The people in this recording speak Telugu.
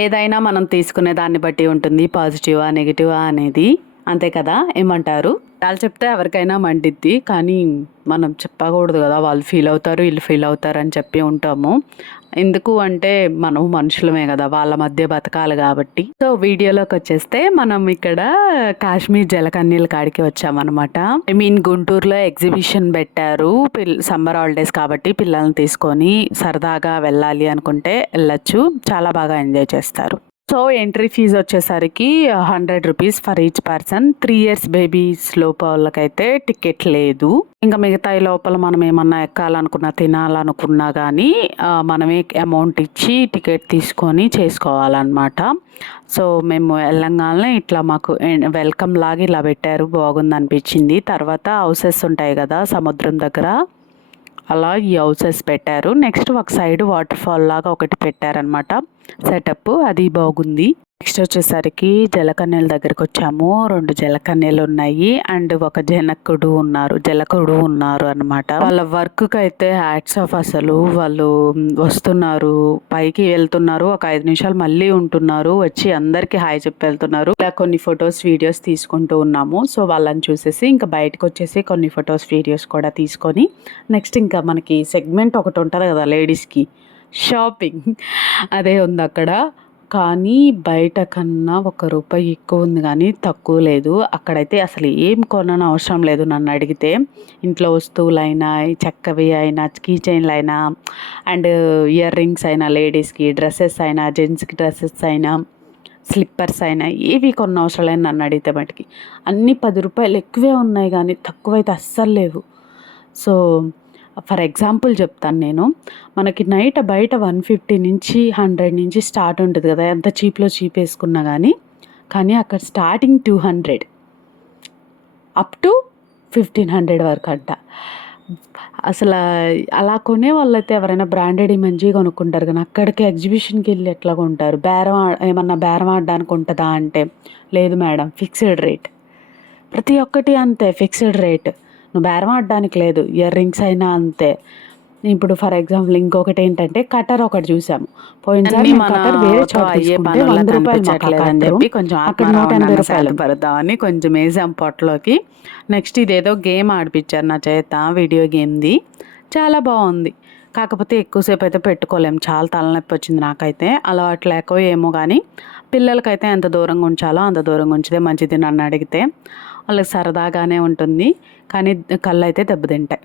ఏదైనా మనం తీసుకునే దాన్ని బట్టి ఉంటుంది, పాజిటివా నెగిటివా అనేది. అంతే కదా, ఏమంటారు? వాళ్ళు చెప్తే ఎవరికైనా మండిద్ది, కానీ మనం చెప్పకూడదు కదా, వాళ్ళు ఫీల్ అవుతారు వీళ్ళు ఫీల్ అవుతారు అని చెప్పి ఉంటాము. ఎందుకు అంటే మనం మనుషులమే కదా, వాళ్ళ మధ్య బతకాలి కాబట్టి. సో వీడియోలోకి వచ్చేస్తే మనం ఇక్కడ కాశ్మీర్ జలకన్యల కాడికి వచ్చామన్నమాట. ఐ మీన్ గుంటూరులో ఎగ్జిబిషన్ పెట్టారు. సమ్మర్ హాలిడేస్ కాబట్టి పిల్లల్ని తీసుకొని సరదాగా వెళ్ళాలి అనుకుంటే వెళ్ళొచ్చు, చాలా బాగా ఎంజాయ్ చేస్తారు. సో ఎంట్రీ ఫీజు వచ్చేసరికి 100 rupees for each person. 3 years babies లోపల వాళ్ళకైతే టికెట్ లేదు. ఇంకా మిగతా ఈ లోపల మనం ఏమన్నా ఎక్కాలనుకున్నా తినాలనుకున్నా కానీ మనమే అమౌంట్ ఇచ్చి టికెట్ తీసుకొని చేసుకోవాలన్నమాట. సో మేము వెళ్ళంగానే ఇట్లా మాకు వెల్కమ్ లాగా ఇలా పెట్టారు, బాగుంది అనిపించింది. తర్వాత హౌసెస్ ఉంటాయి కదా సముద్రం దగ్గర, అలా ఈ హౌసెస్ పెట్టారు. నెక్స్ట్ ఒక సైడ్ వాటర్ ఫాల్ లాగా ఒకటి పెట్టారనమాట సెటప్, అది బాగుంది. నెక్స్ట్ వచ్చేసరికి జలకన్యల దగ్గరికి వచ్చాము. 2 జలకన్యలు ఉన్నాయి అండ్ ఒక జలకుడు ఉన్నారు అనమాట. వాళ్ళ వర్క్కి అయితే హ్యాట్స్ ఆఫ్. అసలు వాళ్ళు వస్తున్నారు, పైకి వెళ్తున్నారు, ఒక 5 నిమిషాలు మళ్ళీ ఉంటున్నారు, వచ్చి అందరికి హాయ్ చెప్పి వెళ్తున్నారు. ఇలా కొన్ని ఫొటోస్ వీడియోస్ తీసుకుంటూ ఉన్నాము. సో వాళ్ళని చూసేసి ఇంకా బయటకు వచ్చేసి కొన్ని ఫొటోస్ వీడియోస్ కూడా తీసుకొని నెక్స్ట్ ఇంకా మనకి సెగ్మెంట్ ఒకటి ఉంటుంది కదా లేడీస్కి, షాపింగ్, అదే ఉంది అక్కడ. కానీ బయట కన్నా ₹1 ఎక్కువ ఉంది కానీ తక్కువ లేదు. అక్కడైతే అసలు ఏం కొనని అవసరం లేదు నన్ను అడిగితే. ఇంట్లో వస్తువులైనా, చెక్కవి అయినా, కీ చైన్లు అయినా, అండ్ ఇయర్ రింగ్స్ అయినా, లేడీస్కి డ్రెస్సెస్ అయినా, జెంట్స్కి డ్రెస్సెస్ అయినా, స్లిప్పర్స్ అయినా, ఏవి కొన్న అవసరం లేదు నన్ను అడిగితే. మటుకి అన్నీ ₹10 ఎక్కువే ఉన్నాయి కానీ తక్కువైతే అస్సలు లేవు. సో ఫర్ ఎగ్జాంపుల్ చెప్తాను నేను, మనకి నైట్ బయట 150 నుంచి 100 నుంచి స్టార్ట్ ఉంటుంది కదా, ఎంత చీప్లో చీప్ వేసుకున్నా కానీ అక్కడ స్టార్టింగ్ 200 అప్ టు 1500 వరకు అంట. అసలు అలా కొనే వాళ్ళైతే ఎవరైనా బ్రాండెడ్ మంచిగా కొనుక్కుంటారు, కానీ అక్కడికి ఎగ్జిబిషన్కి వెళ్ళి ఎట్లా కొంటారు? ఏమన్నా బేరం ఆడడానికి ఉంటుందా అంటే లేదు మేడం, ఫిక్స్డ్ రేట్. ప్రతి ఒక్కటి అంతే, ఫిక్స్డ్ రేట్, నువ్వు బేరం ఆడడానికి లేదు. ఇయర్ రింగ్స్ అయినా అంతే. ఇప్పుడు ఫర్ ఎగ్జాంపుల్ ఇంకొకటి ఏంటంటే కటర్ ఒకటి చూసాము. పోయినసారి కటర్ వేరే చోట తీసుకుంటే ₹100 చెప్పి కొంచెం అక్కడ ₹180 పడదామని కొంచెం వేసాం పొట్టలోకి. నెక్స్ట్ ఇదేదో గేమ్ ఆడిపించారు నా చేత, వీడియో గేమ్ది, చాలా బాగుంది. కాకపోతే ఎక్కువసేపు అయితే పెట్టుకోలేము, చాలా తలనొప్పి వచ్చింది నాకైతే. అలవాటు లేకో ఏమో కానీ పిల్లలకైతే ఎంత దూరంగా ఉంచాలో అంత దూరంగా ఉంచితే మంచిది నన్ను అడిగితే. వాళ్ళకి సరదాగానే ఉంటుంది కానీ కళ్ళు అయితే దెబ్బతింటాయి.